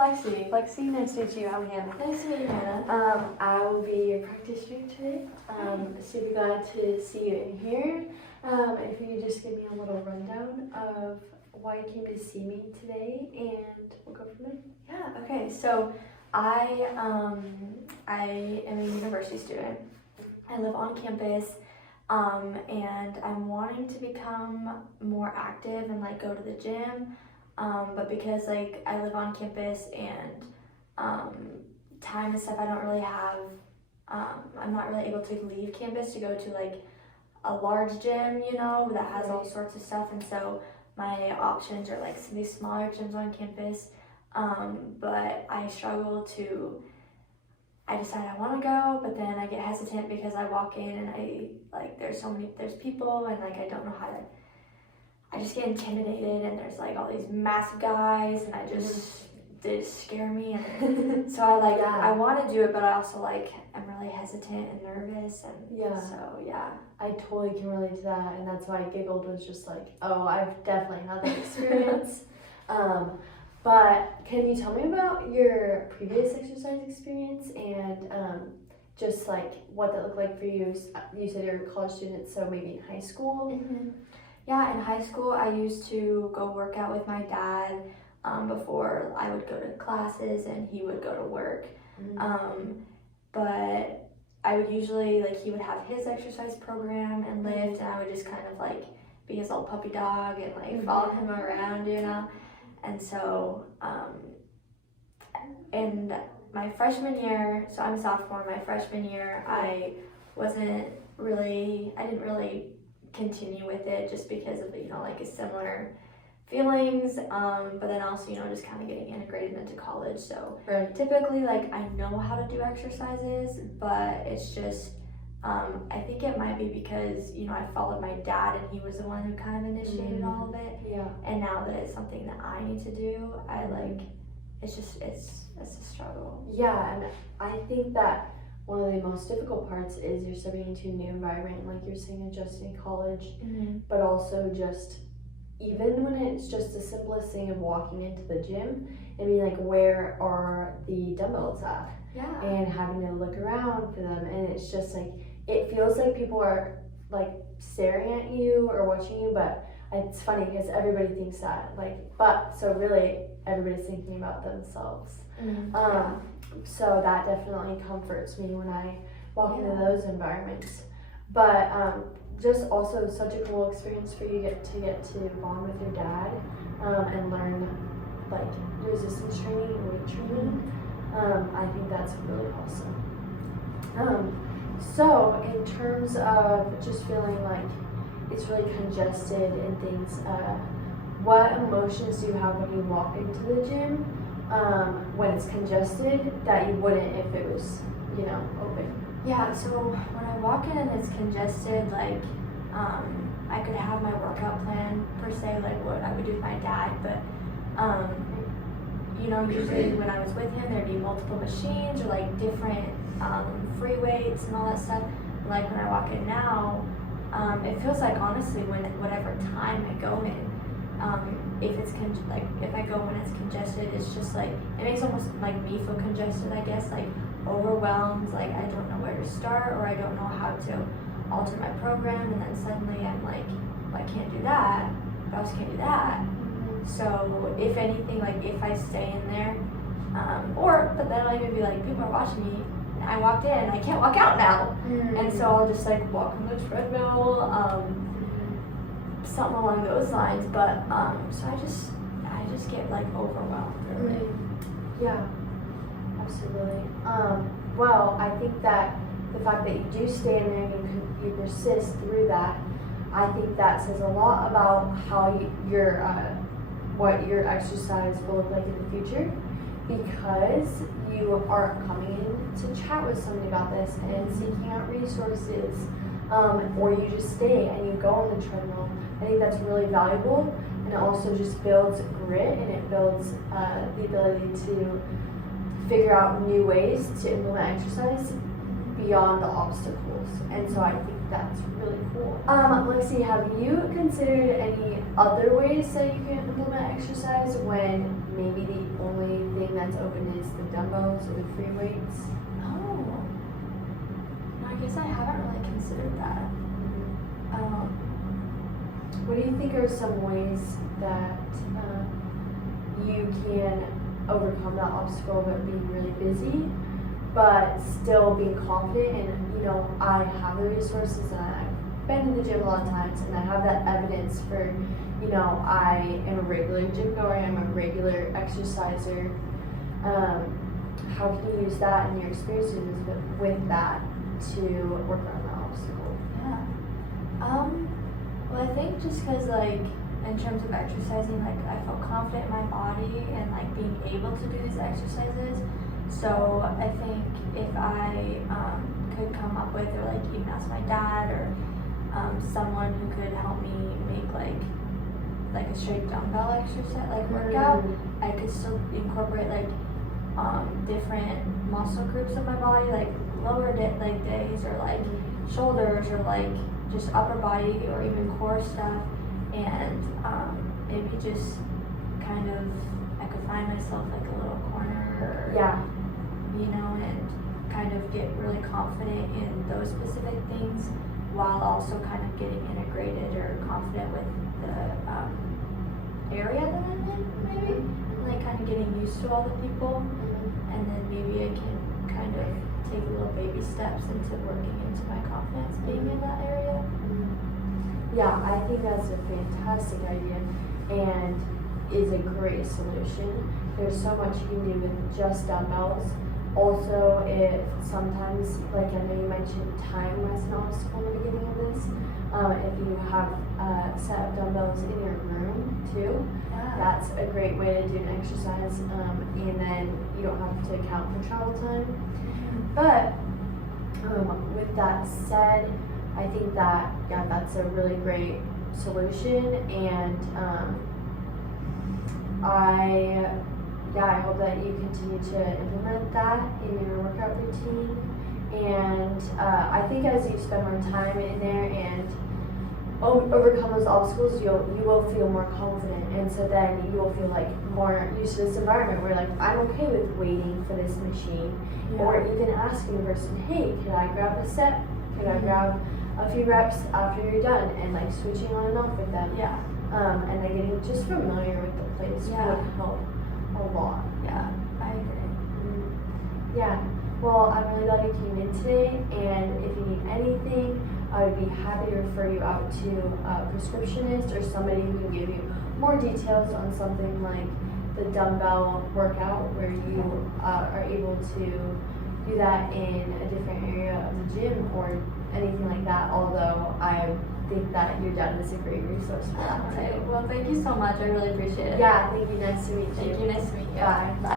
Lexi. Lexi, nice to meet you. I'm Hannah. Nice to meet you, Hannah. I will be your practitioner today. Super glad to see you in here. If you could just give me a little rundown of why you came to see me today, and we'll go from there. Yeah, okay. So I am a university student. I live on campus, and I'm wanting to become more active and like go to the gym. But because like I live on campus and time and stuff, I don't really have. I'm not really able to leave campus to go to like a large gym, you know, that has all sorts of stuff, and so my options are like some of these smaller gyms on campus. But I struggle to. I decide I want to go, but then I get hesitant because I walk in and there's people and like I don't know how to. I just get intimidated, and there's like all these massive guys, and they just scare me, and so I want to do it, but I also like I'm really hesitant and nervous, and so I totally can relate to that, and that's why I giggled, was just like, oh, I've definitely had that experience. But can you tell me about your previous exercise experience and just like what that looked like for you? You said you're a college student, so maybe in high school. Mm-hmm. Yeah, in high school I used to go work out with my dad before I would go to classes and he would go to work. Mm-hmm. But I would usually, like, he would have his exercise program and lift, and I would just kind of like be his little puppy dog and like follow him around, you know. And so in my freshman year, so I'm a sophomore, my freshman year I didn't really continue with it just because of, you know, like a similar feelings, but then also, you know, just kind of getting integrated into college. So typically, like, I know how to do exercises, but it's just I think it might be because, you know, I followed my dad and he was the one who kind of initiated all of it. Yeah. And now that it's something that I need to do, I like it's a struggle. Yeah, and I think that one of the most difficult parts is you're stepping into a new environment, like you're saying, adjusting to college, but also just even when it's just the simplest thing of walking into the gym and being like, where are the dumbbells at? Yeah. And having to look around for them, and it's just like, it feels like people are like staring at you or watching you, but it's funny because everybody thinks that, so really everybody's thinking about themselves. So that definitely comforts me when I walk into those environments. But just also such a cool experience for you get to bond with your dad and learn like resistance training and weight training. I think that's really awesome. So in terms of just feeling like it's really congested and things, what emotions do you have when you walk into the gym when it's congested that you wouldn't if it was, you know, open? Yeah, so when I walk in and it's congested, like I could have my workout plan per se, like what I would do with my dad, but you know, usually when I was with him, there'd be multiple machines or like different free weights and all that stuff. Like when I walk in now, it feels like honestly whatever time I go in, if I go when it's congested, it's just like it makes almost like me feel congested, I guess, like overwhelmed, like I don't know where to start or I don't know how to alter my program, and then suddenly I'm like, well, I can't do that, but I also can't do that. So if anything, like if I stay in there, but then I'll even be like, people are watching me, and I walked in and I can't walk out now, and so I'll just like walk on the treadmill, something along those lines. But so I just get like overwhelmed, really. Yeah, absolutely. Well, I think that the fact that you do stay in there and you persist through that, I think that says a lot about how what your exercise will look like in the future, because you are coming in to chat with somebody about this and seeking out resources, or you just stay and you go on the treadmill. I think that's really valuable, and it also just builds grit, and it builds the ability to figure out new ways to implement exercise beyond the obstacles, and so I think that's really cool. Lexi, have you considered any other ways that you can implement exercise when maybe the only thing that mine's open is the dumbbells or the free weights. Oh. No, I guess I haven't really considered that. What do you think are some ways that you can overcome that obstacle but being really busy, but still being confident and, you know, I have the resources and I've been to the gym a lot of times and I have that evidence for, you know, I am a regular gym goer, I'm a regular exerciser. How can you use that in your experiences with that to work around that obstacle? Yeah. Well, I think just because, like, in terms of exercising, like, I felt confident in my body and, like, being able to do these exercises. So I think if I could come up with, or, like, even ask my dad or someone who could help me make, like a straight dumbbell exercise, like, workout, I could still incorporate, like, different muscle groups of my body, like lower leg days or like shoulders or like just upper body or even core stuff, and maybe just kind of I could find myself like a little corner, Yeah. you know, and kind of get really confident in those specific things while also kind of getting integrated or confident with the area that I'm in, maybe, and like kind of getting used to all the people. And then maybe I can kind of take little baby steps into working into my confidence being in that area. Yeah, I think that's a fantastic idea and is a great solution. There's so much you can do with just dumbbells. Also, if sometimes, like I know you mentioned time was an obstacle in the beginning of this, if you have a set of dumbbells in your room too, that's a great way to do an exercise, and then you don't have to account for travel time. But with that said, I think that, yeah, that's a really great solution, and I hope that you continue to implement that in your workout routine. And I think as you spend more time in there and overcome those obstacles, you will feel more confident, and so then you will feel like more used to this environment where, like, I'm okay with waiting for this machine, or even asking the person, hey, could I grab a set? Could I grab a few reps after you're done, and like switching on and off with them. And then getting just familiar with the place would help a lot. Yeah, I agree. Yeah. Well, I'm really glad you came in today, and if you need anything, I would be happy to refer you out to a prescriptionist or somebody who can give you more details on something like the dumbbell workout, where you are able to do that in a different area of the gym or anything like that, although I think that your dad is a great resource for that too. Well, thank you so much. I really appreciate it. Yeah, thank you. Nice to meet you. Thank you. Nice to meet you. Bye. Bye.